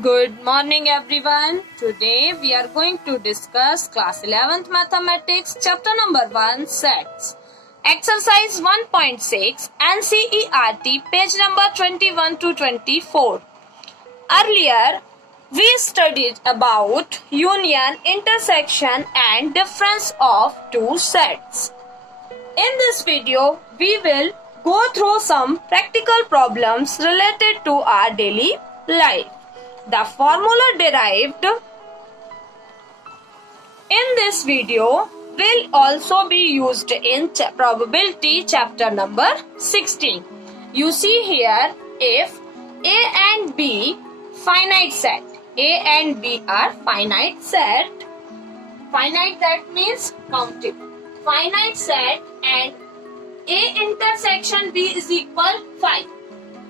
Good morning everyone. Today we are going to discuss class 11th mathematics chapter number 1 sets. Exercise 1.6 NCERT page number 21 to 24. Earlier we studied about union, intersection and difference of two sets. In this video we will go through some practical problems related to our daily life. The formula derived in this video will also be used in probability chapter number 16. You see here, if A and B finite set, A and B are finite set, finite that means countable, finite set and A intersection B is equal 5.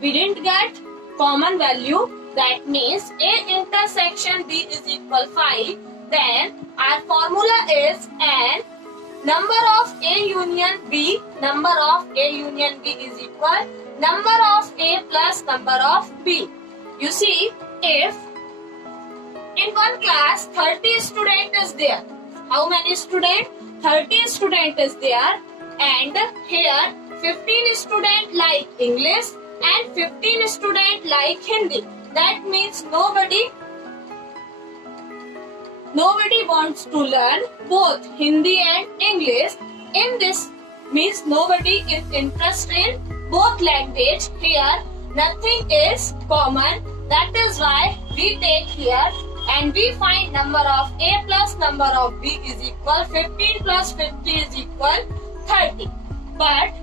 We didn't get common value. That means A intersection B is equal 5. Then our formula is n number of A union B. Number of A union B is equal number of A plus number of B. You see, if in one class 30 student is there, how many student? 30 student is there, and here 15 student like English and 15 student like Hindi. That means nobody wants to learn both Hindi and English. In this means nobody is interested in both language. Here nothing is common. That is why we take here and we find number of A plus number of B is equal 15 plus 50 is equal 30. But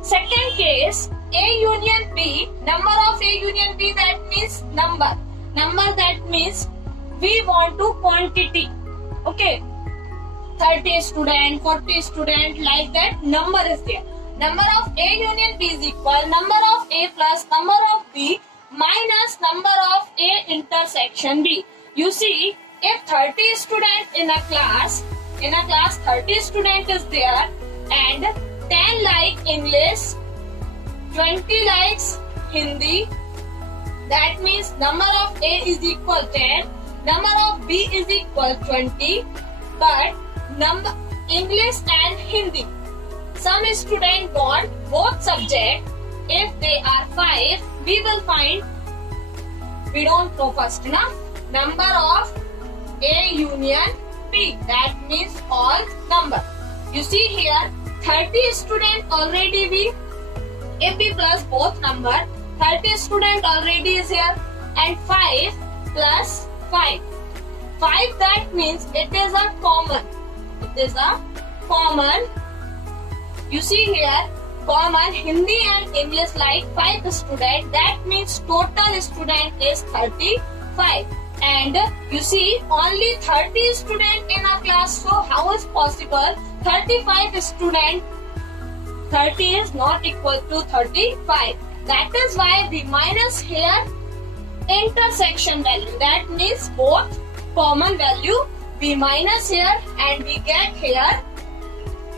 second case, A union B, number of A union B, that means number that means we want to quantity. Okay, 30 student, 40 student, like that number is there. Number of A union B is equal number of A plus number of B minus number of A intersection B. You see, if 30 student in a class 30 student is there and 10 like English, 20 likes Hindi, that means number of A is equal 10, number of B is equal 20, but number English and Hindi, some students want both subjects. If they are 5, we will find, we don't know first enough, number of A union B, that means all number. You see here, 30 students already we, if we plus both number, 30 student already is here, and 5 plus 5. 5 that means it is a common. It is a common. You see here, common Hindi and English like 5 student. That means total student is 35. And you see, only 30 student in a class. So how is possible 35 student? 30 is not equal to 35. That is why we minus here intersection value. That means both common value we minus here and we get here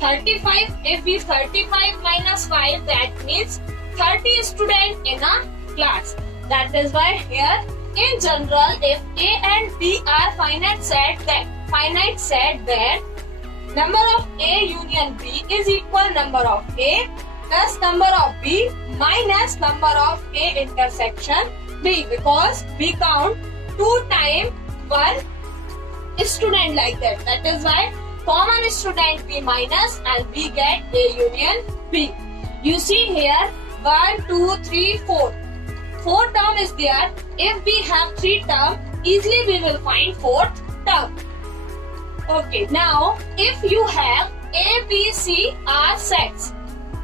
35. If we 35 minus 5, that means 30 student in a class. That is why here in general, if A and B are finite set, then number of A union B is equal number of A plus number of B minus number of A intersection B, because we count 2 times 1 student like that. That is why common student B minus and we get A union B. You see here 1, 2, 3, 4. 4 term is there. If we have 3 term, easily we will find 4th term. Okay, now if you have A, B, C are sets,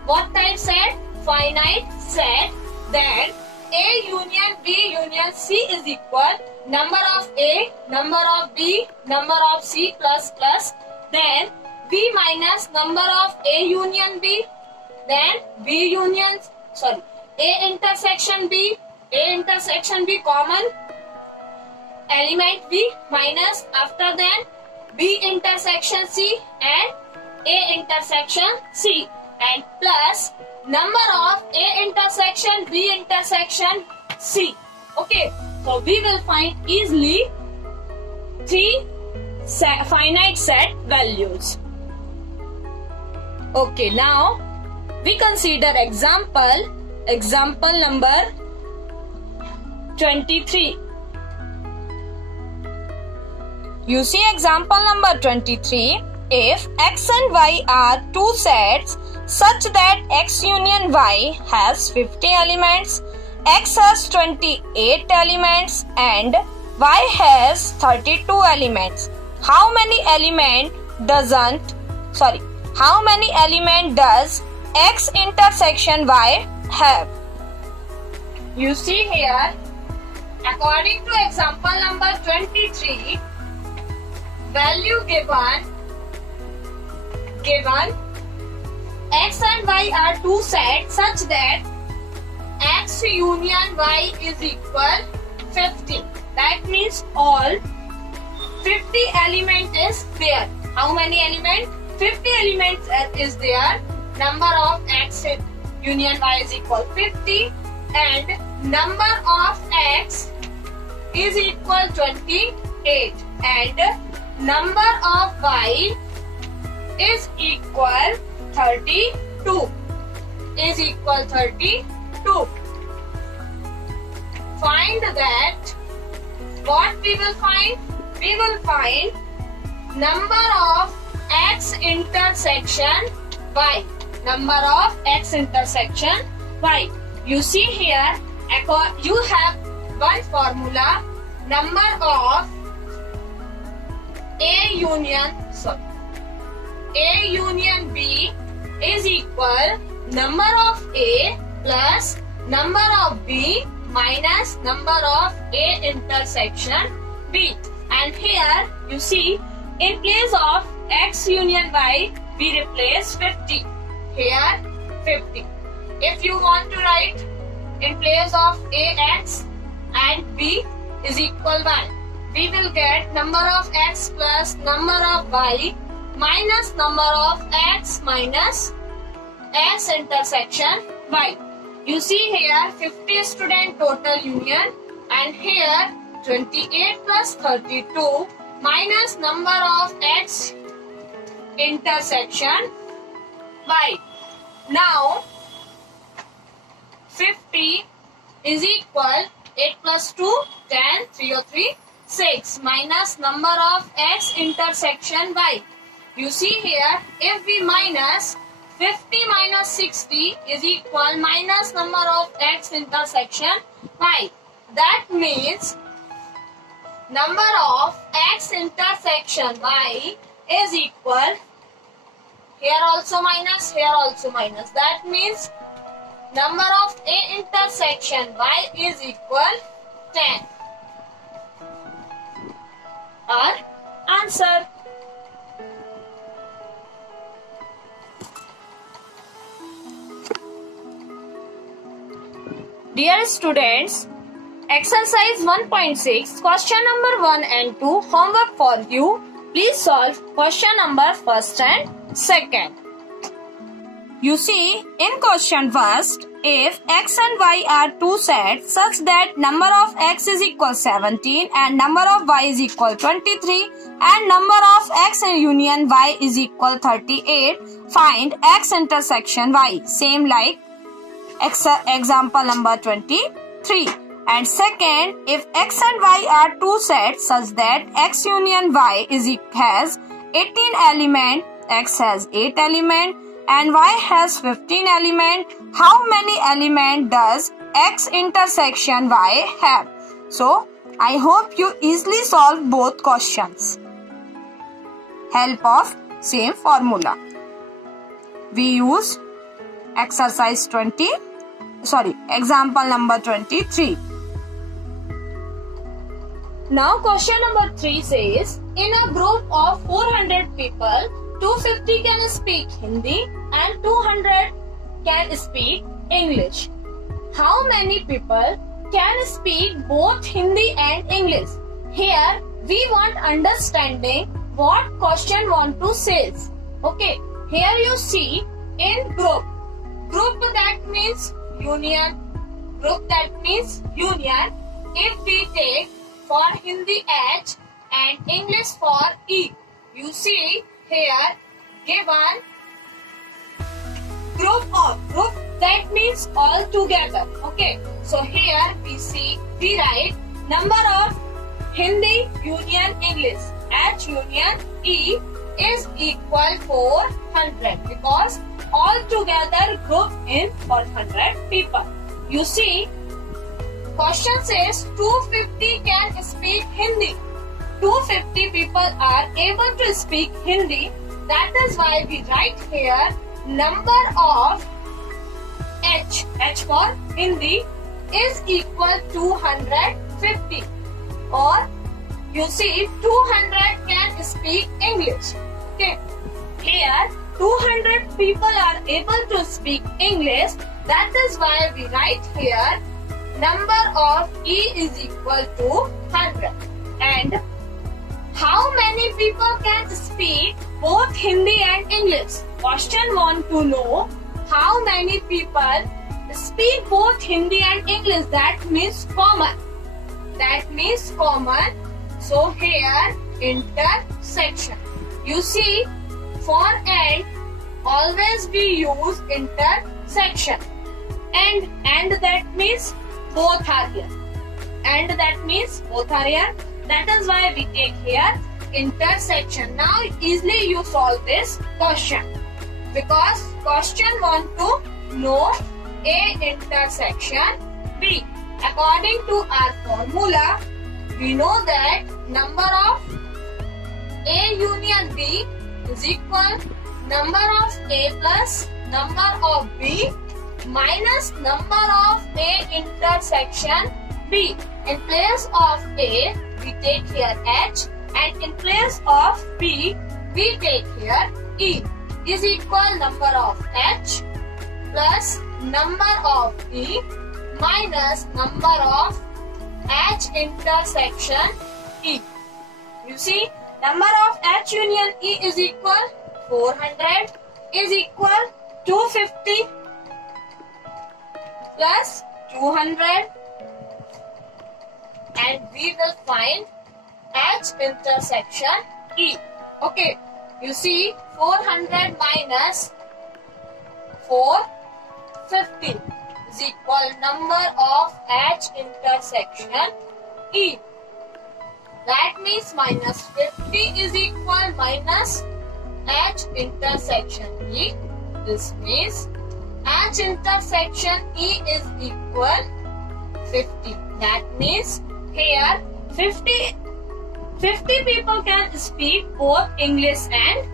what type set? Finite set. Then A union B union C is equal number of A, number of B, number of C plus plus. Then B minus number of A union B. Then A intersection B. A intersection B common element B minus after then B intersection C and A intersection C, and plus number of A intersection B intersection C. Okay, so we will find easily 3 finite set values. Okay, now we consider example number 23. You see example number 23. If x and y are two sets such that x union y has 50 elements, x has 28 elements and y has 32 elements. How many element does x intersection y have? You see here, according to example number 23, value given x and y are two sets such that x union y is equal 50. That means all 50 element is there. How many element? 50 elements is there. Number of x union y is equal 50 and number of x is equal 28 and number of y is equal 32. Find that. What we will find? We will find number of x intersection y. Number of x intersection y. You see here, you have one formula. Number of A union B is equal number of A plus number of B minus number of A intersection B. And here you see, in place of x union y, we replace 50. Here 50. If you want to write in place of ax and b is equal 1, we will get number of x plus number of y minus number of x minus x intersection y. You see here 50 student total union and here 28 plus 32 minus number of x intersection y. Now 50 is equal 8 plus 2 10 303 6 minus number of x intersection y. You see here, if we minus 50 minus 60 is equal minus number of x intersection y. That means number of x intersection y is equal, here also minus, here also minus. That means number of A intersection y is equal 10. Our answer. Dear students, exercise 1.6, question number 1 and 2, homework for you. Please solve question number first and second. You see, in question first, if x and y are two sets such that number of x is equal 17 and number of y is equal 23 and number of x union y is equal 38, find x intersection y. Same like example number 23. And second, if x and y are two sets such that x union y has 18 element, x has 8 element and y has 15 element, how many element does x intersection y have? So, I hope you easily solve both questions. Help of same formula. We use example number 23. Now question number 3 says, in a group of 400 people, 250 can speak Hindi and 200 can speak English. How many people can speak both Hindi and English? Here we want understanding what question want to say. Okay, here you see in group. Group that means union. Group that means union. if we take for Hindi H and English for E, you see here given group that means all together. Okay, so here we write number of Hindi union English H union E is equal 400 because all together group in 400 people. You see, question says 250 can speak Hindi. 250 people are able to speak Hindi. That is why we write here number of H for Hindi is equal to 250. Or you see 200 can speak English. Okay. Here 200 people are able to speak English. That is why we write here number of E is equal to 100. And how many people can speak both Hindi and English? Question want to know how many people speak both Hindi and English. That means common. So here intersection. You see, for and always we use intersection. And that means both are here. That is why we take here intersection. Now easily you solve this question. Because question want to know A intersection B. According to our formula, we know that number of A union B is equal number of A plus number of B minus number of A intersection B. In place of A, we take here H, and in place of B, we take here E is equal number of H plus number of E minus number of H intersection E. You see, number of H union E is equal 400 is equal 250 plus 200, and we will find H intersection E. Okay, you see 400 minus 450 is equal number of H intersection E. That means minus 50 is equal minus H intersection E. This means H intersection E is equal 50. That means here 50 people can speak both English and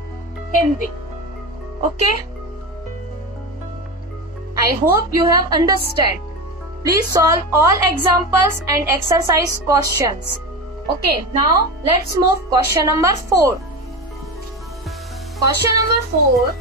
Hindi. Okay. I hope you have understood. Please solve all examples and exercise questions. Okay, now let's move question number 4. Question number 4.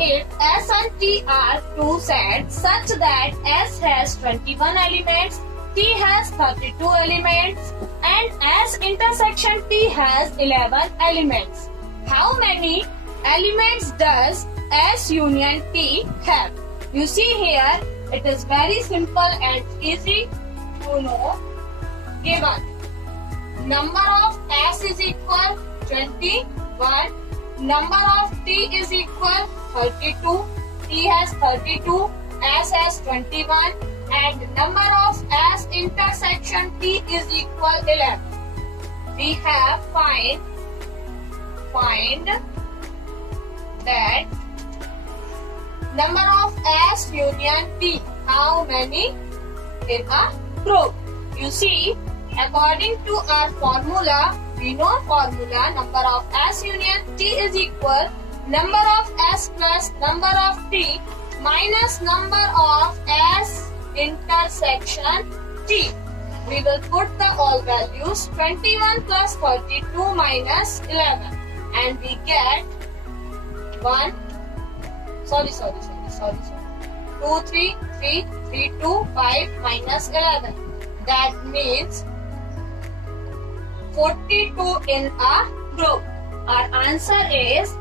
If S and T are two sets such that S has 21 elements, T has 32 elements, and S intersection T has 11 elements, how many elements does S union T have? You see here, it is very simple and easy to know. Given number of S is equal 21, number of T is equal 32, T has 32, S has 21, and number of S intersection T is equal 11. We have find that number of S union T, how many in a group? You see, according to our formula, we know formula number of S union T is equal number of S plus number of T minus number of S intersection T. We will put the all values 21 plus 32 minus 11 and we get 2, 3, 2, 5 minus 11. That means 42 in a group. Our answer is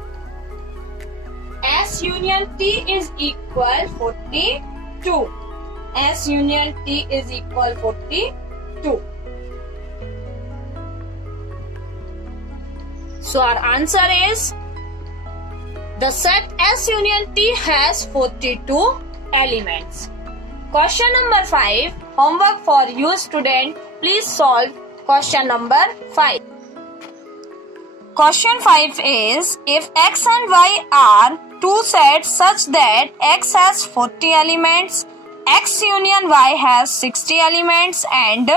S union T is equal 42. S union T is equal 42. So our answer is the set S union T has 42 elements. Question number 5. Homework for you student. Please solve question number 5. Question 5 is, if X and Y are two sets such that X has 40 elements, X union Y has 60 elements and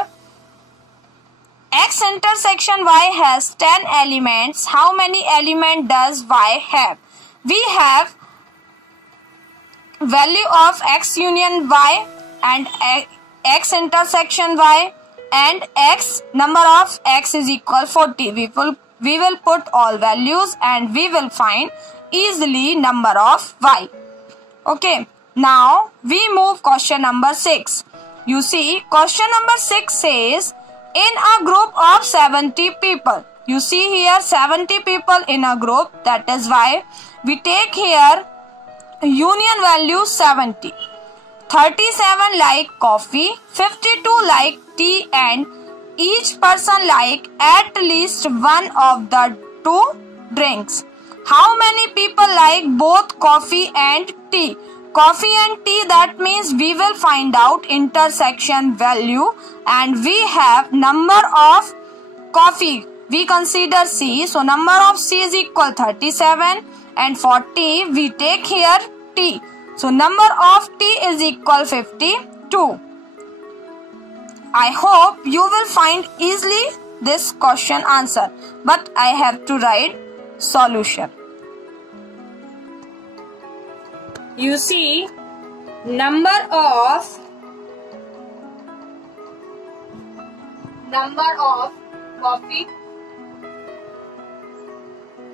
X intersection Y has 10 elements, how many elements does Y have? We have value of X union Y and X intersection Y and X, number of X is equal 40. We will put all values and we will find easily number of Y. Okay, now we move question number 6. You see, question number 6 says, in a group of 70 people. You see here 70 people in a group, that is why we take here union value 70. 37 like coffee, 52 like tea and each person like at least one of the two drinks. How many people like both coffee and tea? Coffee and tea, that means we will find out intersection value and we have number of coffee. We consider C. So number of C is equal 37 and for T we take here T. So number of T is equal 52. I hope you will find easily this question answer. But I have to write solution. You see, number of coffee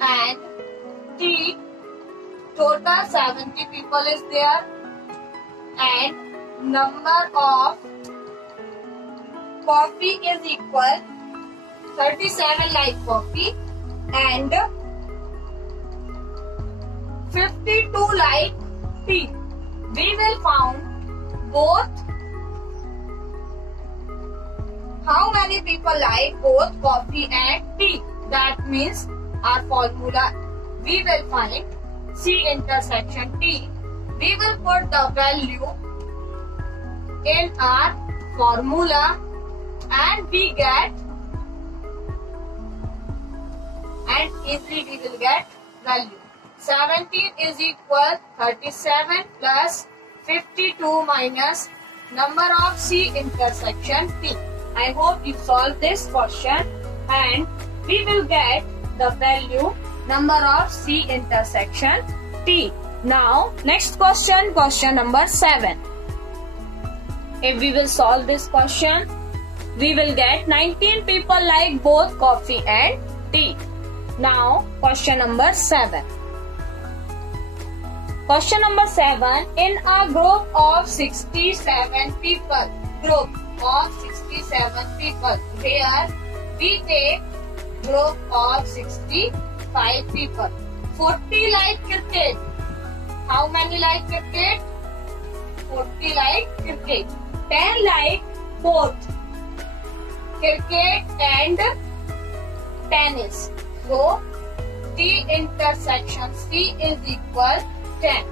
and tea, total 70 people is there, and number of coffee is equal 37 like coffee and 52 like tea. We will found both how many people like both coffee and tea. That means our formula, we will find C intersection T. We will put the value in our formula and we get, and easily we will get value. 17 is equal 37 plus 52 minus number of C intersection T. I hope you solve this question and we will get the value number of C intersection T. Now next question, question number 7. If we will solve this question, we will get 19 people like both coffee and tea. Now question number 7. Question number 7. In a group of 67 people, here we take group of 65 people. 40 like cricket. How many like cricket? 40 like cricket. 10 like both cricket and tennis. So T intersection C is equal 10.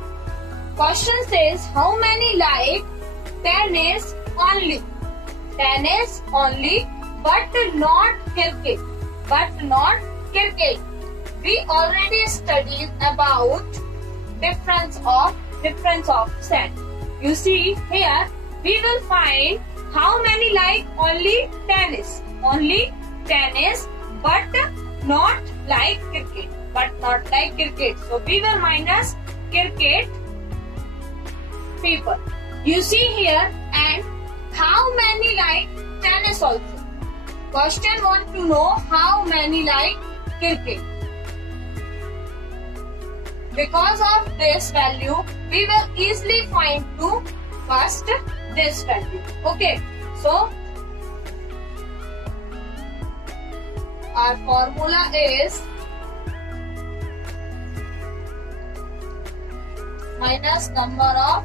Question says, how many like tennis only? Tennis only, but not cricket. We already studied about difference of set. You see here we will find how many like only tennis, but not like cricket. So we will minus cricket people. You see here, and how many like tennis also. Question want to know how many like cricket. Because of this value, we will easily find to first this value. Okay, so our formula is minus number of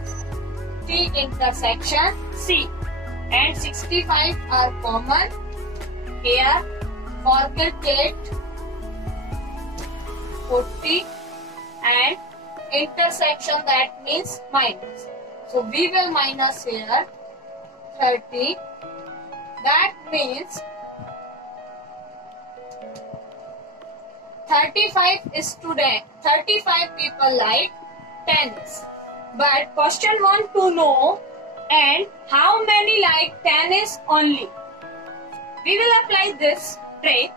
T intersection C, and 65 are common here. For cricket 40 and intersection, that means minus. So we will minus here 30. That means 35 people like tennis. But question want to know, and how many like tennis only? We will apply this trick.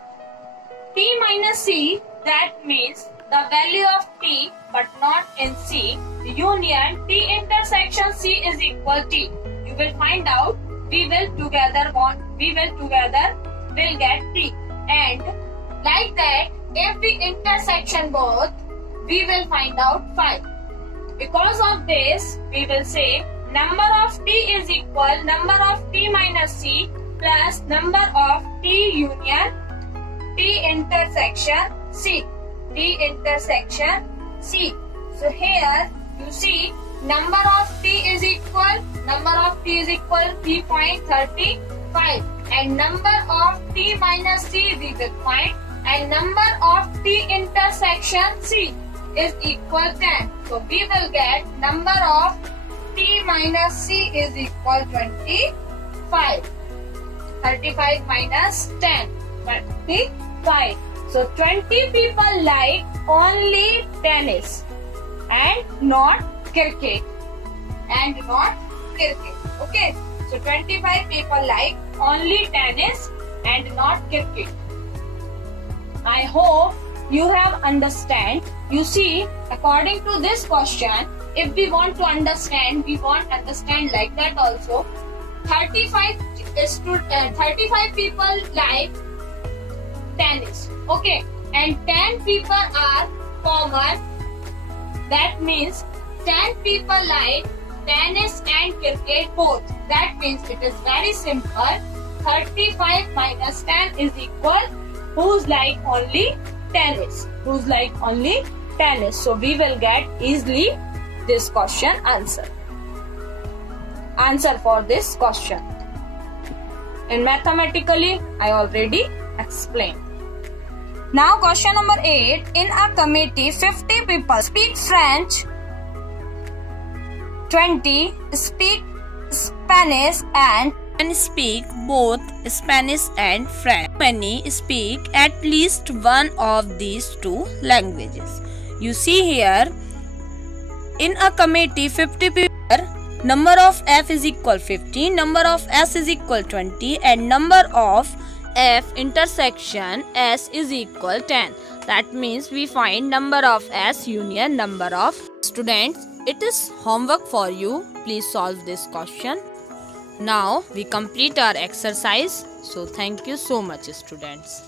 T minus C, that means the value of T but not in C, union T intersection C is equal T. You will find out. We will together will get T, and like that if we intersection both, we will find out 5. Because of this, we will say number of T is equal number of T minus C plus number of T union T intersection C. T intersection C. So here you see number of T is equal 3.35, and number of T minus C we will find, and number of T intersection C is equal 10. So we will get number of T minus C is equal 25. 35 minus 10, 25. So 20 people like only tennis and not cricket. Okay. So 25 people like only tennis and not cricket. I hope you have understand. You see, according to this question, if we want to understand, we want understand like that also. 35 people like tennis. Okay, and 10 people are common. That means 10 people like tennis and cricket both. That means it is very simple. 35 minus 10 is equal who's like only tennis. So we will get easily this question answer for this question. And mathematically I already explained. Now question number 8. In a committee 50 people speak French, 20 speak Spanish and speak both Spanish and French. Many speak at least one of these two languages. You see here, in a committee 50 people, number of F is equal 50, number of S is equal 20 and number of F intersection S is equal 10. That means we find number of S union number of students. It is homework for you. Please solve this question. Now we complete our exercise. So thank you so much, students.